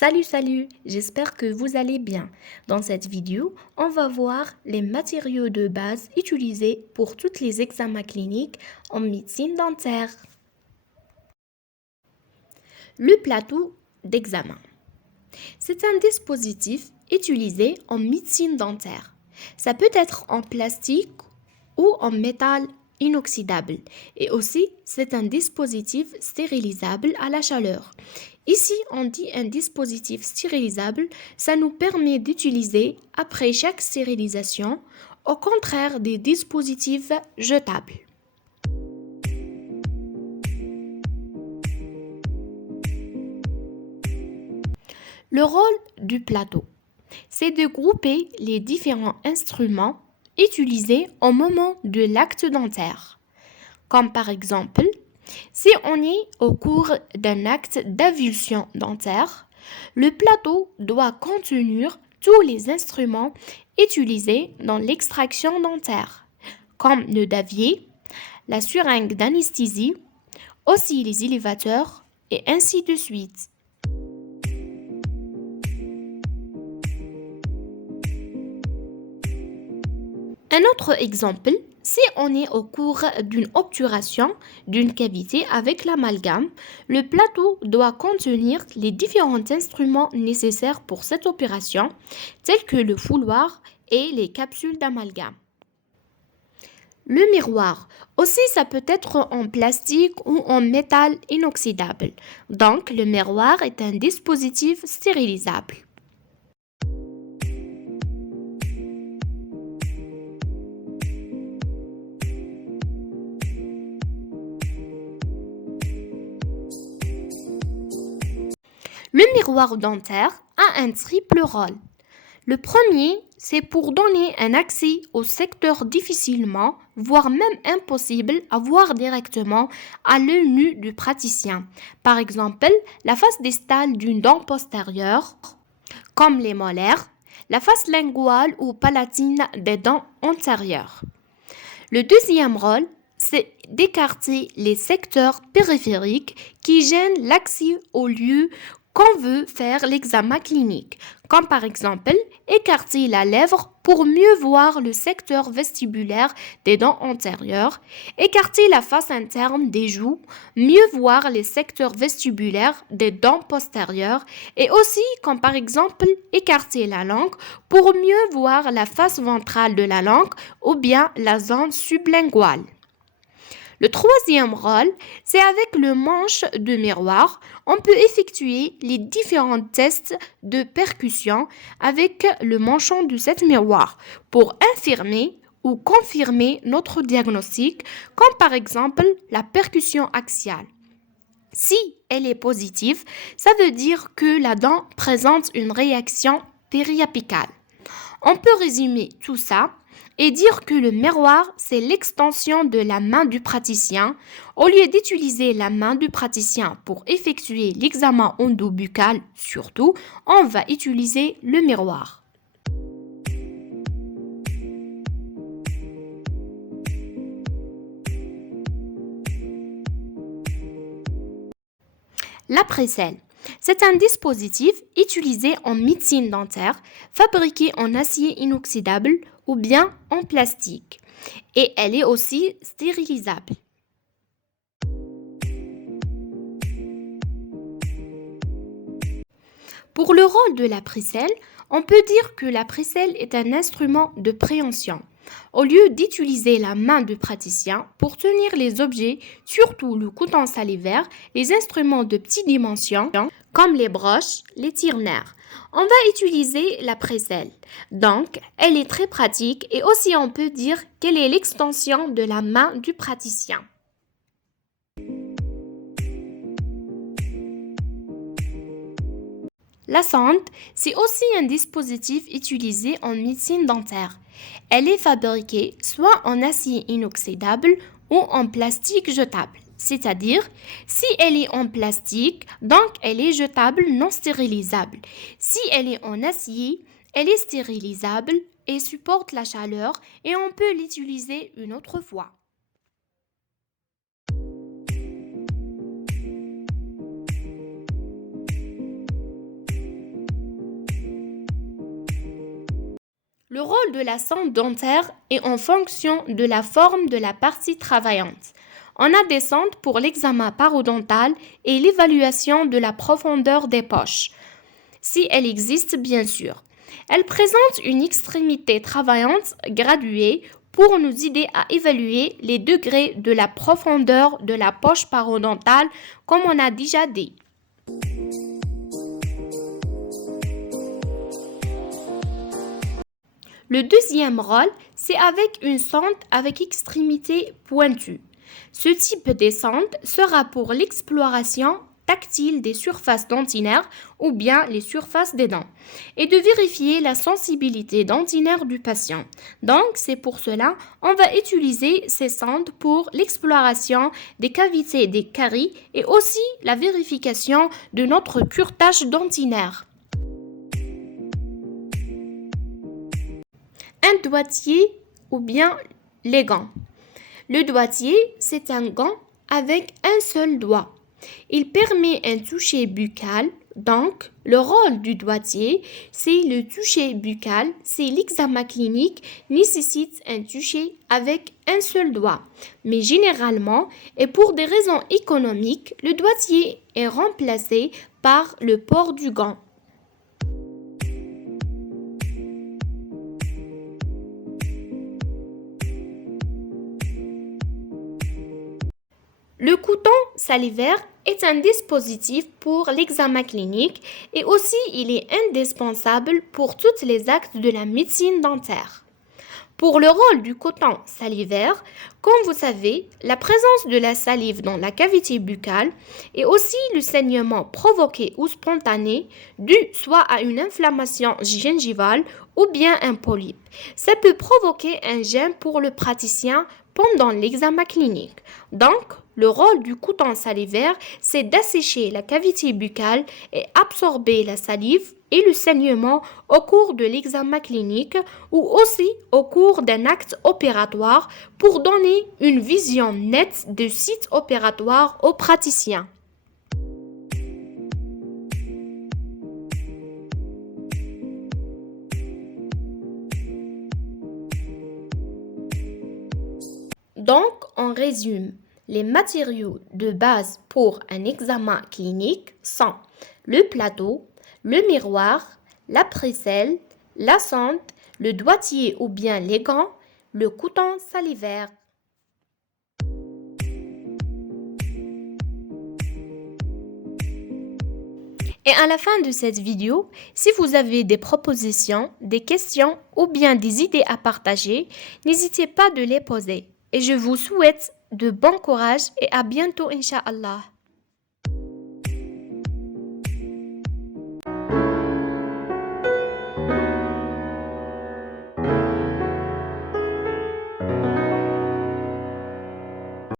Salut, j'espère que vous allez bien. Dans cette vidéo, on va voir les matériaux de base utilisés pour tous les examens cliniques en médecine dentaire. Le plateau d'examen. C'est un dispositif utilisé en médecine dentaire. Ça peut être en plastique ou en métal inoxydable. Et aussi, c'est un dispositif stérilisable à la chaleur. Ici, on dit un dispositif stérilisable, ça nous permet d'utiliser après chaque stérilisation, au contraire des dispositifs jetables. Le rôle du plateau, c'est de grouper les différents instruments utilisés au moment de l'acte dentaire. Comme par exemple, si on est au cours d'un acte d'avulsion dentaire, le plateau doit contenir tous les instruments utilisés dans l'extraction dentaire, comme le davier, la seringue d'anesthésie, aussi les élévateurs et ainsi de suite. Un autre exemple, si on est au cours d'une obturation d'une cavité avec l'amalgame, le plateau doit contenir les différents instruments nécessaires pour cette opération, tels que le fouloir et les capsules d'amalgame. Le miroir, aussi ça peut être en plastique ou en métal inoxydable. Donc le miroir est un dispositif stérilisable. Le miroir dentaire a un triple rôle. Le premier, c'est pour donner un accès au secteur difficilement, voire même impossible à voir directement à l'œil nu du praticien. Par exemple, la face distale d'une dent postérieure, comme les molaires, la face linguale ou palatine des dents antérieures. Le deuxième rôle, c'est d'écarter les secteurs périphériques qui gênent l'accès au lieu qu'on veut faire l'examen clinique, comme par exemple écarter la lèvre pour mieux voir le secteur vestibulaire des dents antérieures, écarter la face interne des joues, mieux voir les secteurs vestibulaires des dents postérieures et aussi comme par exemple écarter la langue pour mieux voir la face ventrale de la langue ou bien la zone sublinguale. Le troisième rôle, c'est avec le manche de miroir, on peut effectuer les différents tests de percussion avec le manchon de cet miroir pour infirmer ou confirmer notre diagnostic, comme par exemple la percussion axiale. Si elle est positive, ça veut dire que la dent présente une réaction périapicale. On peut résumer tout ça et dire que le miroir, c'est l'extension de la main du praticien. Au lieu d'utiliser la main du praticien pour effectuer l'examen endobuccal, surtout, on va utiliser le miroir. La précelle. C'est un dispositif utilisé en médecine dentaire, fabriqué en acier inoxydable ou bien en plastique. Et elle est aussi stérilisable. Pour le rôle de la précelle, on peut dire que la précelle est un instrument de préhension. Au lieu d'utiliser la main du praticien pour tenir les objets, surtout le couteau salivaire, les instruments de petite dimension, comme les broches, les tire-nerfs, on va utiliser la précelle. Donc, elle est très pratique et aussi on peut dire qu'elle est l'extension de la main du praticien. La sonde, c'est aussi un dispositif utilisé en médecine dentaire. Elle est fabriquée soit en acier inoxydable ou en plastique jetable. C'est-à-dire, si elle est en plastique, donc elle est jetable non stérilisable. Si elle est en acier, elle est stérilisable et supporte la chaleur et on peut l'utiliser une autre fois. Le rôle de la sonde dentaire est en fonction de la forme de la partie travaillante. On a des sondes pour l'examen parodontal et l'évaluation de la profondeur des poches, si elle existe bien sûr. Elle présente une extrémité travaillante graduée pour nous aider à évaluer les degrés de la profondeur de la poche parodontale comme on a déjà dit. Le deuxième rôle, c'est avec une sonde avec extrémité pointue. Ce type de sonde sera pour l'exploration tactile des surfaces dentinaires ou bien les surfaces des dents et de vérifier la sensibilité dentinaire du patient. Donc, c'est pour cela on va utiliser ces sondes pour l'exploration des cavités des caries et aussi la vérification de notre curetage dentinaire. Un doigtier ou bien les gants. Le doigtier, c'est un gant avec un seul doigt. Il permet un toucher buccal. Donc, le rôle du doigtier, c'est le toucher buccal. C'est l'examen clinique nécessite un toucher avec un seul doigt. Mais généralement, et pour des raisons économiques, le doigtier est remplacé par le port du gant. Le couteau salivaire est un dispositif pour l'examen clinique et aussi il est indispensable pour tous les actes de la médecine dentaire. Pour le rôle du coton salivaire, comme vous savez, la présence de la salive dans la cavité buccale et aussi le saignement provoqué ou spontané dû soit à une inflammation gingivale ou bien un polype. Ça peut provoquer un gêne pour le praticien pendant l'examen clinique. Donc, le rôle du coton salivaire, c'est d'assécher la cavité buccale et absorber la salive et le saignement au cours de l'examen clinique ou aussi au cours d'un acte opératoire pour donner une vision nette du site opératoire au praticien. Donc, on résume. Les matériaux de base pour un examen clinique sont le plateau, le miroir, la précelle, la sonde, le doigtier ou bien les gants, le coton salivaire. Et à la fin de cette vidéo, si vous avez des propositions, des questions ou bien des idées à partager, n'hésitez pas de les poser. Et je vous souhaite de bon courage et à bientôt, Inch'Allah.